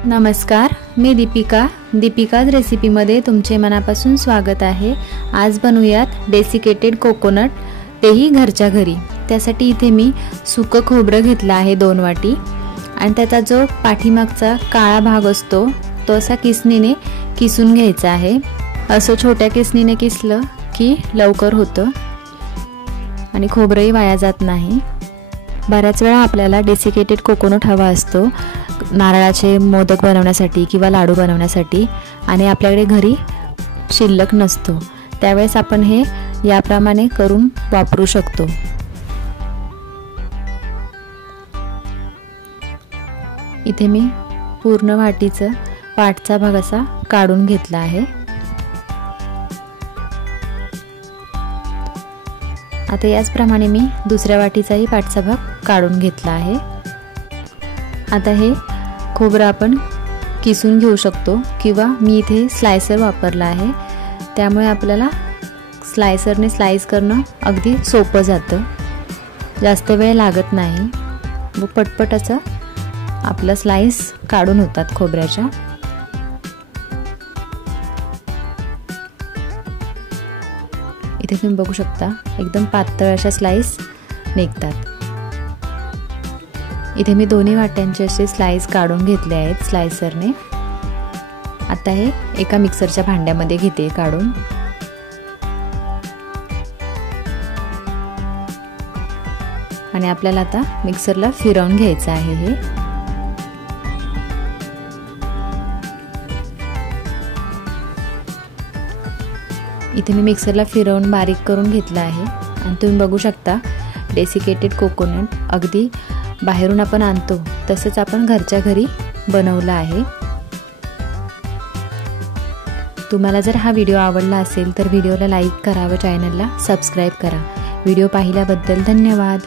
नमस्कार, मी दीपिकाज रेसिपीमध्ये तुमचे मनापासून स्वागत आहे। आज बनवूयात डेसिकेटेड कोकोनट, तेही घरच्या घरी। त्यासाठी इथे मी सुकं खोबरं घेतलं आहे 2 वाटी आणि त्याचा जो पाठीमागचा काळा भाग असतो तो असा किसणीने किसून घ्यायचा आहे। असं छोट्या किसणीने किसलं की लवकर होतं आणि खोबरंही वाया जात नाही। बऱ्याच वेळा आपल्याला डेसिकेटेड कोकोनट हवा असतो नारळाचे मोदक बनवण्यासाठी किंवा लाडू बनवण्यासाठी आणि आपल्याकडे घरी शिल्लक नसतो, त्यावेळेस आपण हे याप्रमाणे करून वापरू शकतो। इथे मी पूर्ण वाटीचं पाठचा भाग असा काढून घेतला आहे। आता याचप्रमाणे मी दुसऱ्या वाटीचाही पाठचा भाग काढून घेतला आहे। आता हे खोबरं आपण किसून घेऊ शकतो किंवा मी इथे स्लायसर वापरला आहे, त्यामुळे आपल्याला स्लायसरने स्लाइस करणं अगदी सोपं जातं, जास्त वेळ लागत नाही व पटपट असं आपलं स्लाइस काढून होतात खोबऱ्याच्या। इथे तुम्ही बघू शकता एकदम पातळ अशा स्लाइस निघतात। इथे मी दोन्ही वाट्यांचे असे स्लाइस काढून घेतले आहेत स्लायसरने। आता हे एका मिक्सरच्या भांड्यामध्ये घेते काढून। आणि आपल्याला आता मिक्सरला फिरवून घ्यायचं आहे हे। इथे मी मिक्सरला फिरवून बारीक करून घेतलं आहे आणि तुम्ही बघू शकता डेसिकेटेड कोकोनट अगदी बाहेरून आपण आणतो तसंच आपण घरच्या घरी बनवलं आहे। तुम्हाला जर हा व्हिडिओ आवडला असेल तर व्हिडिओला लाईक करा व चॅनलला सबस्क्राइब करा। व्हिडिओ पाहिल्याबद्दल धन्यवाद।